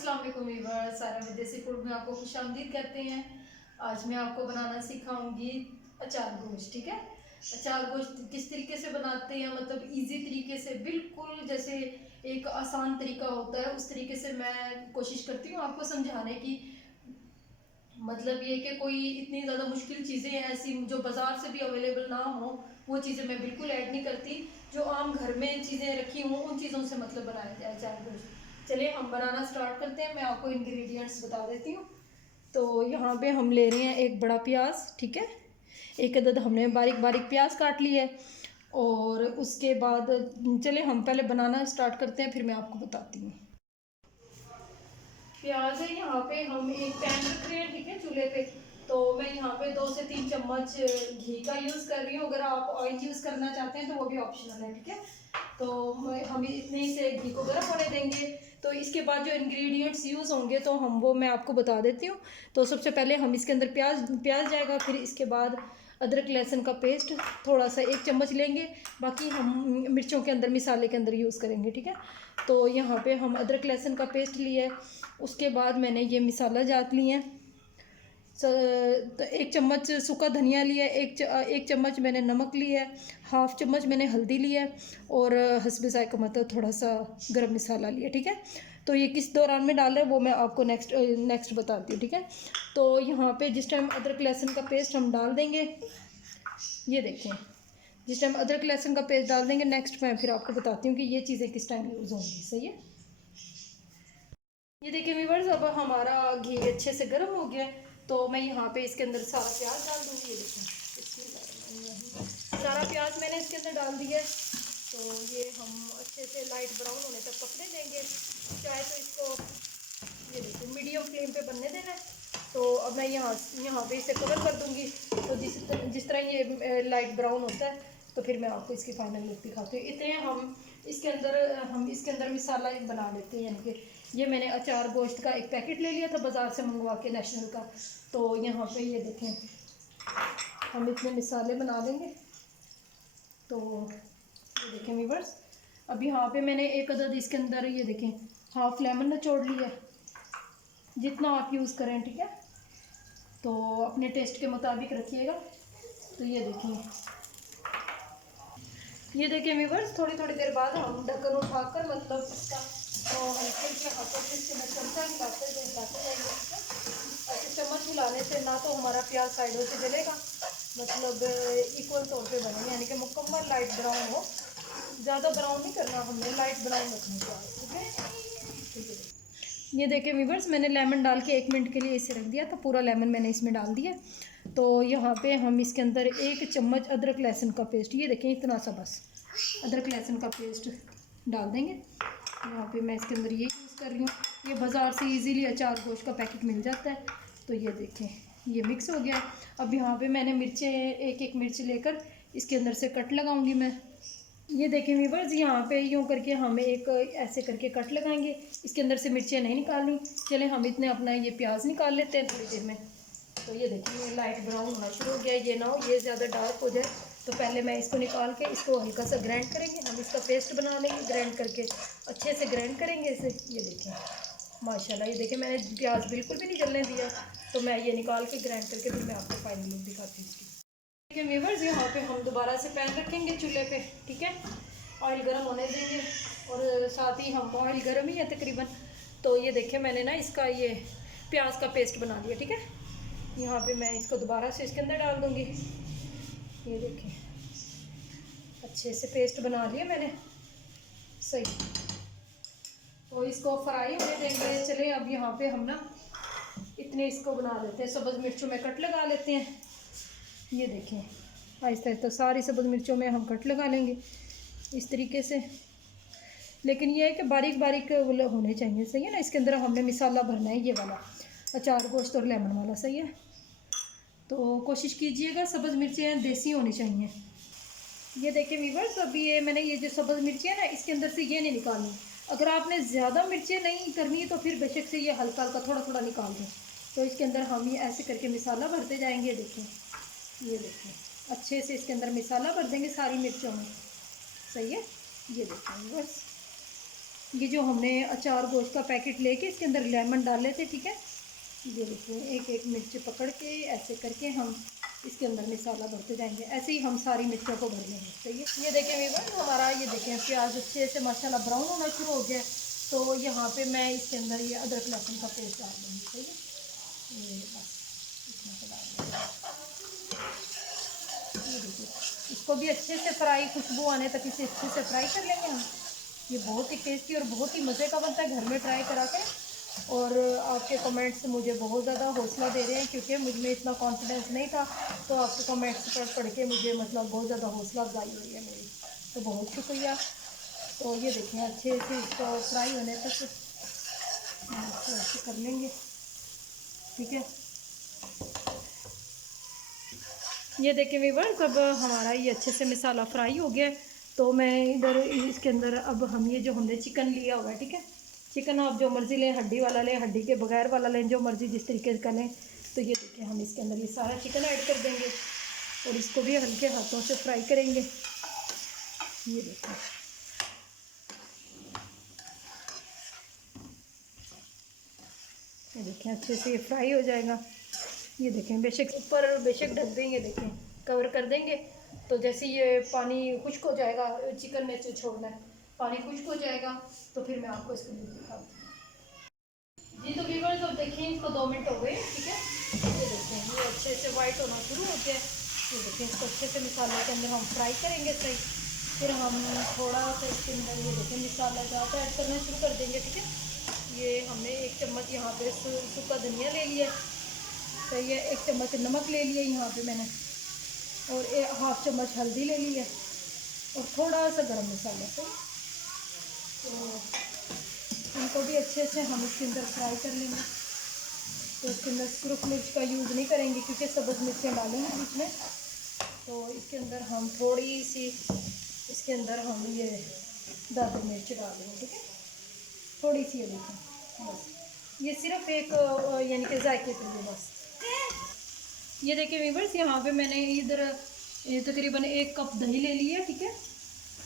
अस्सलाम वालेकुम व्यूअर्स, सारा विदेशी फूड में आपको खुशामदीद करते हैं। आज मैं आपको बनाना सिखाऊंगी अचार गोश्त। ठीक है, अचार गोश्त किस तरीके से बनाते हैं, मतलब इजी तरीके से, बिल्कुल जैसे एक आसान तरीका होता है उस तरीके से मैं कोशिश करती हूँ आपको समझाने की। मतलब ये कि कोई इतनी ज़्यादा मुश्किल चीज़ें हैं ऐसी जो बाज़ार से भी अवेलेबल ना हो, वो चीज़ें मैं बिल्कुल ऐड नहीं करती। जो आम घर में चीज़ें रखी हों उन चीज़ों से मतलब बनाया जाए अचार गोश्त। चलिए हम बनाना स्टार्ट करते हैं। मैं आपको इंग्रेडिएंट्स बता देती हूँ। तो यहाँ पे हम ले रहे हैं एक बड़ा प्याज। ठीक है, एक अदद हमने बारीक बारीक प्याज काट ली है। और उसके बाद चले हम पहले बनाना स्टार्ट करते हैं, फिर मैं आपको बताती हूँ। प्याज है, यहाँ पे हम एक पैन रख रहे हैं। ठीक है, चूल्हे पे। तो मैं यहाँ पे 2 से 3 चम्मच घी का यूज़ कर रही हूँ। अगर आप ऑयल यूज़ करना चाहते हैं तो वो भी ऑप्शनल है। ठीक है, तो हम इतने ही से घी को गर्म होने देंगे। तो इसके बाद जो इंग्रेडिएंट्स यूज़ होंगे तो वो मैं आपको बता देती हूँ। तो सबसे पहले हम इसके अंदर प्याज जाएगा, फिर इसके बाद अदरक लहसुन का पेस्ट थोड़ा सा 1 चम्मच लेंगे। बाकी हम मिर्चों के अंदर मिसाले के अंदर यूज़ करेंगे। ठीक है, तो यहाँ पे हम अदरक लहसुन का पेस्ट लिए। उसके बाद मैंने ये मिसाला जात लिए हैं। तो 1 चम्मच सूखा धनिया लिया है, 1 चम्मच मैंने नमक लिया है, हाफ चम्मच मैंने हल्दी लिया है, और हस्ब ज़ायक़ा मतलब थोड़ा सा गरम मसाला लिया। ठीक है, तो ये किस दौरान में डाल रहे हैं वो मैं आपको नेक्स्ट बताती हूँ। ठीक है, तो यहाँ पे जिस टाइम अदरक लहसुन का पेस्ट हम डाल देंगे, ये देखें, जिस टाइम अदरक लहसुन का पेस्ट डाल देंगे, नेक्स्ट मैं फिर आपको बताती हूँ कि ये चीज़ें किस टाइम यूज़ होंगी। सही है, ये देखिए व्यूअर्स, अब हमारा घी अच्छे से गर्म हो गया है। तो मैं यहाँ पे इसके अंदर सारा प्याज डाल दूँगी। ये देखें, सारा प्याज मैंने इसके अंदर डाल दिया है। तो ये हम अच्छे से लाइट ब्राउन होने तक पकने देंगे। चाहे तो इसको ये देखिए मीडियम फ्लेम पे बनने देना है। तो अब मैं यहाँ पे इसे कवर कर दूँगी। तो जिस तरह ये लाइट ब्राउन होता है तो फिर मैं आपको इसकी फाइनल लुक दिखाती हूँ। इतने हम इसके अंदर मिसाला बना लेते हैं। यानी कि ये मैंने अचार गोश्त का एक पैकेट ले लिया था बाज़ार से मंगवा के, नेशनल का। तो यहाँ पे ये देखें, हम इतने मिसाले बना लेंगे। तो ये देखें व्यूअर्स, अब यहाँ पे मैंने एक अदद इसके अंदर ये देखें हाफ लेमन निचोड़ लिया है। जितना आप यूज़ करें, ठीक है, तो अपने टेस्ट के मुताबिक रखिएगा। तो ये देखिए व्यूअर्स, थोड़ी थोड़ी देर बाद हम ढक्कन उठाकर मतलब इसका हल्के हल्के हाथों से इसके में चमचा हिलाते जाएंगे। ऐसे चम्मच हिलाने से ना तो हमारा प्याज साइडों से जलेगा, मतलब इक्वल तौर पे बने, यानी कि मुकम्मल लाइट ब्राउन हो। ज़्यादा ब्राउन नहीं करना हमने, लाइट ब्राउन रखना प्याज। ठीक है, ये देखिए व्यूअर्स, मैंने लेमन डाल के 1 मिनट के लिए इसे रख दिया था। पूरा लेमन मैंने इसमें डाल दिया। तो यहाँ पे हम इसके अंदर 1 चम्मच अदरक लहसुन का पेस्ट, ये देखें इतना सा बस अदरक लहसुन का पेस्ट डाल देंगे। यहाँ पे मैं इसके अंदर ये यूज़ कर रही हूँ। ये बाज़ार से इजीली अचार गोश्त का पैकेट मिल जाता है। तो ये देखें, ये मिक्स हो गया। अब यहाँ पे मैंने मिर्चें एक एक मिर्च लेकर इसके अंदर से कट लगाऊंगी मैं। ये देखें व्यूअर्स, यहाँ पे यूँ करके हम एक ऐसे करके कट लगाएंगे। इसके अंदर से मिर्चें नहीं निकालनी। चले हम इतने अपना ये प्याज निकाल लेते हैं थोड़ी देर में। तो ये देखिए ये लाइट ब्राउन होना शुरू हो गया। ये ना हो ये ज़्यादा डार्क हो जाए। तो पहले मैं इसको निकाल के इसको हल्का सा ग्राइंड करेंगे, हम इसका पेस्ट बना लेंगे। ग्राइंड करके अच्छे से ग्राइंड करेंगे इसे। ये देखें माशाल्लाह, ये देखें मैंने प्याज बिल्कुल भी नहीं जलने दिया। तो मैं ये निकाल के ग्राइंड करके फिर मैं आपको फाइनल लुक दिखाती हूँ इसकी। ठीक है व्यूअर्स, यहाँ पे हम दोबारा से पैन रखेंगे चूल्हे पे। ठीक है, ऑयल गर्म होने देंगे, और साथ ही हम ऑयल गर्म ही है तकरीबन। तो ये देखें मैंने ना इसका ये प्याज का पेस्ट बना लिया। ठीक है, यहाँ पे मैं इसको दोबारा से इसके अंदर डाल दूँगी। ये देखें अच्छे से पेस्ट बना लिया मैंने। सही, तो इसको फ्राई होने देंगे। चले अब यहाँ पे हम ना इतने इसको बना लेते हैं, सब्ज़ मिर्चों में कट लगा लेते हैं। ये देखें आहिस्ता आहिस्ता सारी सब्ज़ मिर्चों में हम कट लगा लेंगे इस तरीके से। लेकिन ये है कि बारीक बारीक होने चाहिए। सही है ना, इसके अंदर हमने मिसाला भरना है, ये वाला अचार गोश्त और लेमन वाला। सही है, तो कोशिश कीजिएगा सब्ज़ मिर्चें देसी होनी चाहिए। ये देखिए व्यूअर्स, अभी ये मैंने ये जो सब्ज़ मिर्ची है ना इसके अंदर से ये नहीं निकालनी। अगर आपने ज़्यादा मिर्चें नहीं करनी तो फिर बेशक से ये हल्का हल्का थोड़ा थोड़ा निकाल दें। तो इसके अंदर हम ये ऐसे करके मिसाला भरते जाएंगे। देखें, ये देखें अच्छे से इसके अंदर मिसाला भर देंगे सारी मिर्चों में। सही है, ये देखें व्यूअर्स, ये जो हमने अचार गोश्त का पैकेट लेके इसके अंदर लेमन डाले थे, ठीक है। ये देखिए एक एक मिर्च पकड़ के ऐसे करके हम इसके अंदर मसाला भरते जाएंगे। ऐसे ही हम सारी मिर्चों को भर लेंगे, सही है। ये देखें वीवर हमारा, ये देखें प्याज अच्छे से माशाल्लाह ब्राउन होना शुरू हो गया। तो यहाँ पे मैं इसके अंदर ये अदरक लहसुन का पेस्ट डाल दूँगी, सही है। ये बस इतना सा डाल देंगे। ये देखिए इसको भी अच्छे से फ्राई, खुशबू आने तक इसे अच्छे से फ्राई कर लेंगे हम। ये बहुत ही टेस्टी और बहुत ही मज़े का बनता है, घर में ट्राई करा के। और आपके कमेंट्स मुझे बहुत ज़्यादा हौसला दे रहे हैं, क्योंकि मुझ में इतना कॉन्फिडेंस नहीं था। तो आपके कमेंट्स पढ़ के मुझे मतलब बहुत ज़्यादा हौसला अफजाई हुई है मेरी, तो बहुत शुक्रिया। तो ये देखें अच्छे से इसको फ्राई होने तक ऐसे कर लेंगे, ठीक है। ये देखें वीवर्स अब हमारा ये अच्छे से मसाला फ्राई हो गया। तो मैं इधर इसके अंदर अब हम ये जो हमने चिकन लिया हुआ है, ठीक है। चिकन आप जो मर्ज़ी लें, हड्डी वाला लें, हड्डी के बगैर वाला लें, जो मर्ज़ी जिस तरीके का लें। तो ये देखिए हम इसके अंदर ये सारा चिकन ऐड कर देंगे और इसको भी हल्के हाथों से फ्राई करेंगे। ये देखिए अच्छे से ये फ्राई हो जाएगा। ये देखें बेशक ऊपर बेशक ढक देंगे, देखें कवर कर देंगे। तो जैसे ये पानी खुश्क हो जाएगा, चिकन में से छोड़ना है, पानी खुश्क हो जाएगा तो फिर मैं आपको इसको दिखाऊँ। जी तो व्यूअर्स अब देखें इसको 2 मिनट हो गए, ठीक है। ये देखें ये अच्छे से वाइट होना शुरू हो गया है। ये देखें इसको अच्छे से मसाले के अंदर हम फ्राई करेंगे सही। फिर हम थोड़ा सा इसके अंदर ये देखें मसाला ज़्यादा ऐड करना शुरू कर देंगे, ठीक है। ये हमने 1 चम्मच यहाँ पे सूखा धनिया ले लिया, सही है। 1 चम्मच नमक ले लिया यहाँ पे मैंने, और 1/2 चम्मच हल्दी ले ली है, और थोड़ा सा गरम मसाला, सही। तो इनको भी अच्छे से हम इसके अंदर फ्राई कर लेंगे। तो इसके अंदर सुरख मिर्च का यूज़ नहीं करेंगे, क्योंकि सब्ज़ मिर्चें डालेंगे बीच में। तो इसके अंदर हम थोड़ी सी इसके अंदर हम ये दादर मिर्च डाल देंगे, ठीक है। थोड़ी सी, ये देखें बस, ये सिर्फ एक यानी कि जायके के लिए बस। ये देखिए वीवर्स यहाँ पे मैंने इधर तकरीबन 1 कप दही ले ली है, ठीक है।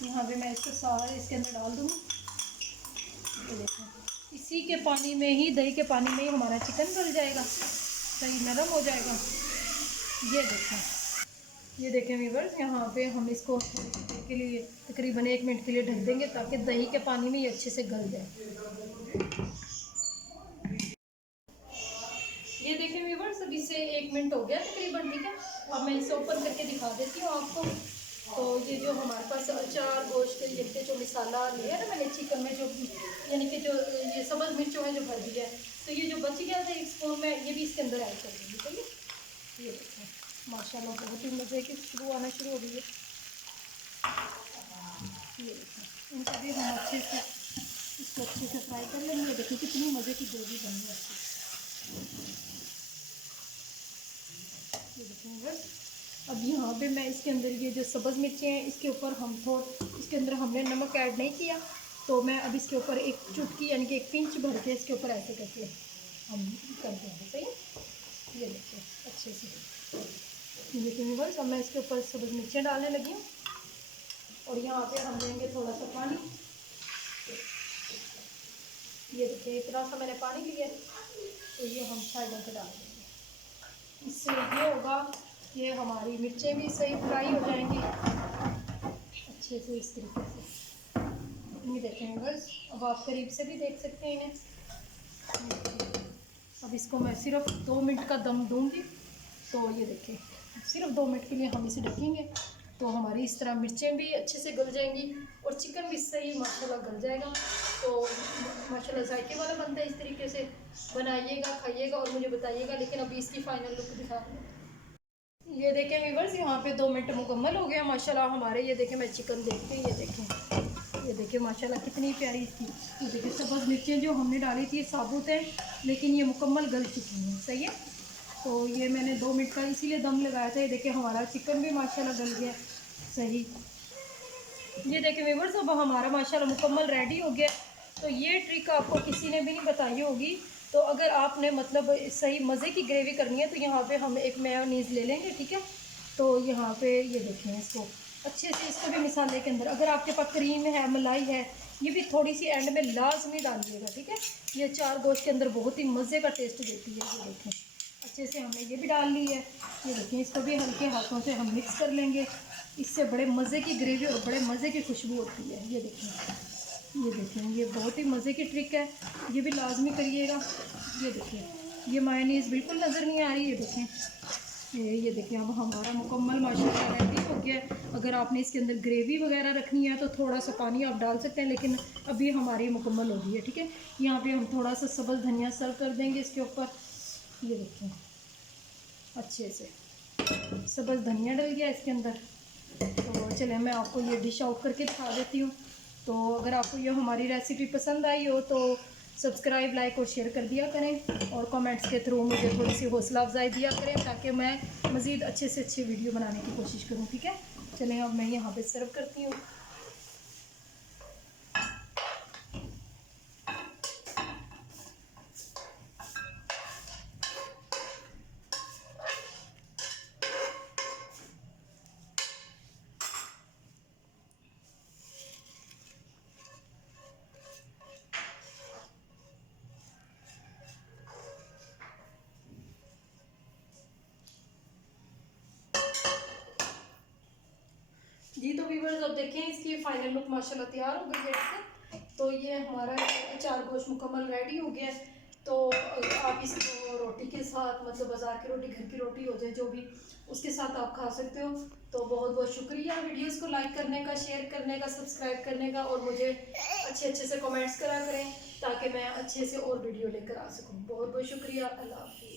यहाँ पे मैं इसको सारा इसके अंदर डाल दूँगी। ये देखें इसी के पानी में ही, दही के पानी में ही हमारा चिकन गल जाएगा, सही नरम हो जाएगा। ये देखें वीवर्स यहाँ पे हम इसको के लिए तकरीबन 1 मिनट के लिए ढक देंगे, ताकि दही के पानी में ये अच्छे से गल जाए। ये देखें व्यूअर्स अभी से 1 मिनट हो गया तकरीबन, ठीक है। अब मैं इसे ओपन करके दिखा देती हूँ आपको। तो ये जो हमारे पास अचार गोश्त के लिए जो मसाला लिया ना मैंने चिकन में, जो यानी कि जो ये सब्ज़ मिर्चों में जो भर दिया है, तो ये जो बच गया था 1 स्पून में, ये भी इसके अंदर ऐड कर देंगे, ठीक है। ये देखें माशाल्लाह बहुत ही मज़े की खुशबू आना शुरू हो गई है। ये देखें इनको भी हम अच्छे से इसको अच्छे से फ्राई कर लेंगे। देखिए कितनी मज़े की ग्रेवी बनी है अच्छी। ये देखें बस अब यहाँ पे मैं इसके अंदर ये जो सब्ज़ मिर्चें हैं, इसके ऊपर हम इसके अंदर हमने नमक ऐड नहीं किया, तो मैं अब इसके ऊपर 1 चुटकी यानी कि 1 पिंच भर के इसके ऊपर ऐसे करके हम कर देंगे, सही। ये देखिए अच्छे से ये देखिए बस अब मैं इसके ऊपर सब्ज़ मिर्चें डालने लगी हूँ, और यहाँ पे हम देंगे थोड़ा सा पानी। ये देखिए इतना सा मैंने पानी लिया, तो ये हम साइडों पर डाल देंगे। इससे ये होगा कि हमारी मिर्चें भी सही फ्राई हो जाएंगी अच्छे से इस तरीके से। ये देखें बस अब आप करीब से भी देख सकते हैं इन्हें। अब इसको मैं सिर्फ 2 मिनट का दम दूंगी। तो ये देखें सिर्फ 2 मिनट के लिए हम इसे ढकेंगे, तो हमारी इस तरह मिर्चें भी अच्छे से गल जाएंगी और चिकन भी सही माशाल्लाह गल जाएगा। तो माशाल्लाह जायके वाला बनता है, इस तरीके से बनाइएगा, खाइएगा और मुझे बताइएगा। लेकिन अभी इसकी फ़ाइनल लुक दिखा रही हूँ। ये देखें व्यूअर्स यहाँ पे 2 मिनट मुकम्मल हो गया माशाल्लाह हमारे। ये देखें मैं चिकन देखते ये देखें माशाल्लाह कितनी प्यारी इसकी। ये देखें सब्ज़ मिर्चें जो हमने डाली थी साबुत है, लेकिन ये मुकम्मल गल चुकी हैं, सही है। तो ये मैंने 2 मिनट का इसीलिए दम लगाया था। ये देखें हमारा चिकन भी माशाल्लाह गल गया, सही। ये देखें व्यूअर्स अब हमारा माशाल्लाह मुकम्मल रेडी हो गया। तो ये ट्रिक आपको किसी ने भी नहीं बताई होगी। तो अगर आपने मतलब सही मज़े की ग्रेवी करनी है, तो यहाँ पे हम एक मेयोनीज़ ले लेंगे, ठीक है। तो यहाँ पे ये देखें इसको अच्छे से इसको भी मसाले के अंदर, अगर आपके पास क्रीम है, मलाई है, ये भी थोड़ी सी एंड में लाजमी डालिएगा, ठीक है। ये चार गोश्त के अंदर बहुत ही मज़े का टेस्ट देती है। ये देखें, अच्छे से हमने ये भी डाल ली है। ये देखें, इसको भी हल्के हाथों से हम मिक्स कर लेंगे। इससे बड़े मज़े की ग्रेवी और बड़े मज़े की खुशबू होती है। ये देखें, ये बहुत ही मज़े की ट्रिक है, ये भी लाजमी करिएगा। ये देखिए, ये मायोनीज़ बिल्कुल नज़र नहीं आ रही। ये देखें, ये देखिए, अब हमारा मुकम्मल माशाल्लाह रेडी हो गया है। अगर आपने इसके अंदर ग्रेवी वगैरह रखनी है तो थोड़ा सा पानी आप डाल सकते हैं, लेकिन अभी हमारी मुकम्मल हो गई है, ठीक है। यहाँ पे हम थोड़ा सा सब्ज़ धनिया सर्व कर देंगे इसके ऊपर। ये देखिए, अच्छे से सब्ज़ धनिया डल गया इसके अंदर। तो चलिए मैं आपको ये डिश आउट करके दिखा देती हूँ। तो अगर आपको ये हमारी रेसिपी पसंद आई हो तो सब्सक्राइब, लाइक और शेयर कर दिया करें, और कमेंट्स के थ्रू मुझे थोड़ी सी हौसला अफजाई दिया करें, ताकि मैं मज़ीद अच्छे से अच्छे वीडियो बनाने की कोशिश करूँ, ठीक है। चलें अब मैं यहाँ पे सर्व करती हूँ। जी तो व्यूअर्स, अब देखें इसकी फाइनल लुक माशाल्लाह तैयार हो गई है। तो ये हमारा चार गोश्त मुकम्मल रेडी हो गया है। तो आप इसको रोटी के साथ, मतलब बाज़ार की रोटी, घर की रोटी हो जाए जो भी, उसके साथ आप खा सकते हो। तो बहुत बहुत शुक्रिया वीडियोस को लाइक करने का, शेयर करने का, सब्सक्राइब करने का, और मुझे अच्छे अच्छे से कमेंट्स करा करें, ताकि मैं अच्छे से और वीडियो लेकर आ सकूँ। बहुत बहुत शुक्रिया। अल्लाह हाफ़िज़।